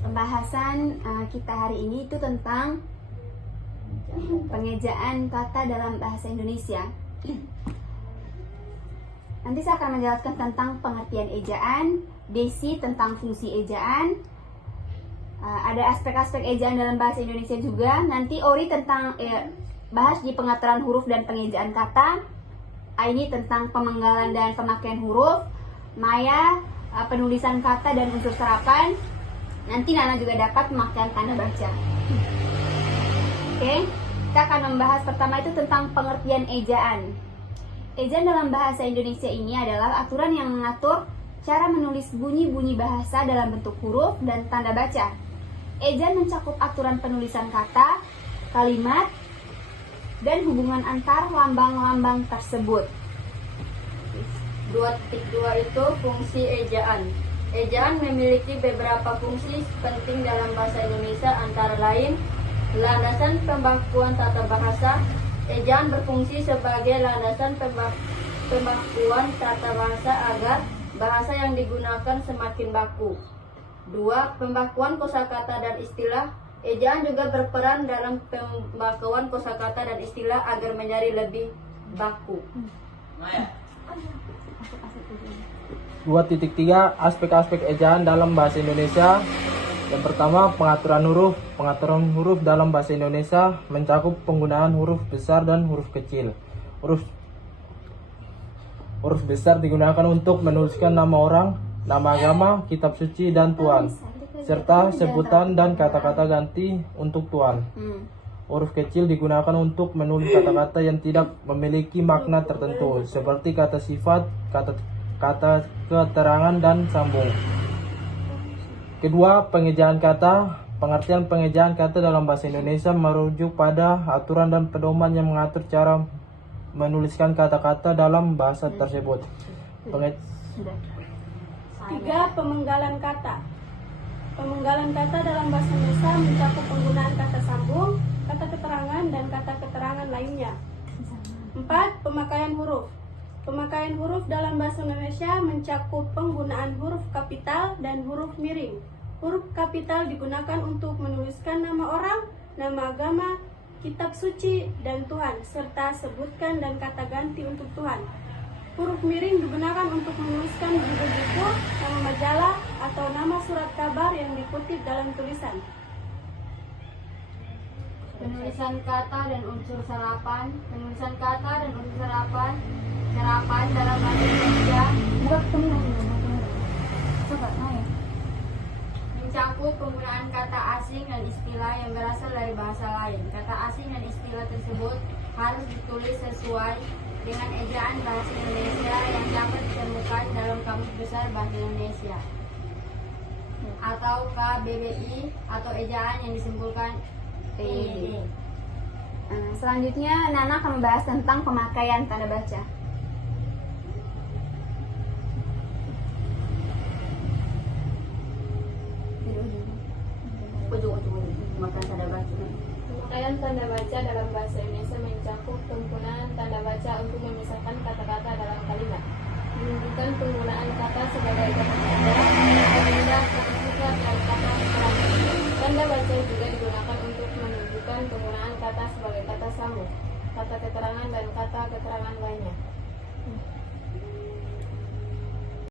Pembahasan kita hari ini itu tentang pengejaan kata dalam bahasa Indonesia. Nanti saya akan menjelaskan tentang pengertian ejaan, basic tentang fungsi ejaan, ada aspek-aspek ejaan dalam bahasa Indonesia juga. Nanti Ori tentang bahas di pengaturan huruf dan pengejaan kata. Ini tentang pemenggalan dan pemakaian huruf. Maya penulisan kata dan unsur serapan. Nanti Nana juga dapat pemakaian tanda baca. Oke, kita akan membahas pertama itu tentang pengertian ejaan. Ejaan dalam bahasa Indonesia ini adalah aturan yang mengatur cara menulis bunyi-bunyi bahasa dalam bentuk huruf dan tanda baca. Ejaan mencakup aturan penulisan kata, kalimat, dan hubungan antar lambang-lambang tersebut. 2.2 itu fungsi ejaan. Ejaan memiliki beberapa fungsi penting dalam bahasa Indonesia, antara lain landasan pembakuan tata bahasa. Ejaan berfungsi sebagai landasan pembakuan tata bahasa agar bahasa yang digunakan semakin baku. 2. Pembakuan kosakata dan istilah. Ejaan juga berperan dalam pembakuan kosakata dan istilah agar menjadi lebih baku. 2.3 aspek-aspek ejaan dalam bahasa Indonesia. Yang pertama, pengaturan huruf. Pengaturan huruf dalam bahasa Indonesia mencakup penggunaan huruf besar dan huruf kecil. Huruf besar digunakan untuk menuliskan nama orang, nama agama, kitab suci, dan Tuhan, serta sebutan dan kata-kata ganti untuk Tuhan. Huruf kecil digunakan untuk menulis kata-kata yang tidak memiliki makna tertentu, seperti kata sifat, kata keterangan, dan sambung. Kedua, pengejaan kata. Pengertian pengejaan kata dalam bahasa Indonesia merujuk pada aturan dan pedoman yang mengatur cara menuliskan kata-kata dalam bahasa tersebut. 3. Pemenggalan kata. Pemenggalan kata dalam bahasa Indonesia mencakup penggunaan kata sambung, kata keterangan, dan kata keterangan lainnya. 4. Pemakaian huruf. Pemakaian huruf dalam bahasa Indonesia mencakup penggunaan huruf kapital dan huruf miring. Huruf kapital digunakan untuk menuliskan nama orang, nama agama, kitab suci, dan Tuhan, serta sebutkan dan kata ganti untuk Tuhan. Huruf miring digunakan untuk menuliskan judul buku, nama majalah, atau nama surat kabar yang dikutip dalam tulisan. Penulisan kata dan unsur serapan. Penulisan kata dan unsur serapan dalam bahasa Indonesia mencakup penggunaan kata asing dan istilah yang berasal dari bahasa lain. Kata asing dan istilah tersebut harus ditulis sesuai dengan ejaan bahasa Indonesia yang dapat ditemukan dalam Kamus Besar Bahasa Indonesia atau KBBI, atau ejaan yang disimpulkan PED. Selanjutnya Nana akan membahas tentang pemakaian tanda baca. Pemakaian tanda baca dalam bahasa Indonesia mencakup penggunaan tanda baca untuk memisahkan kata-kata dalam kalimat, menunjukkan penggunaan kata sebagai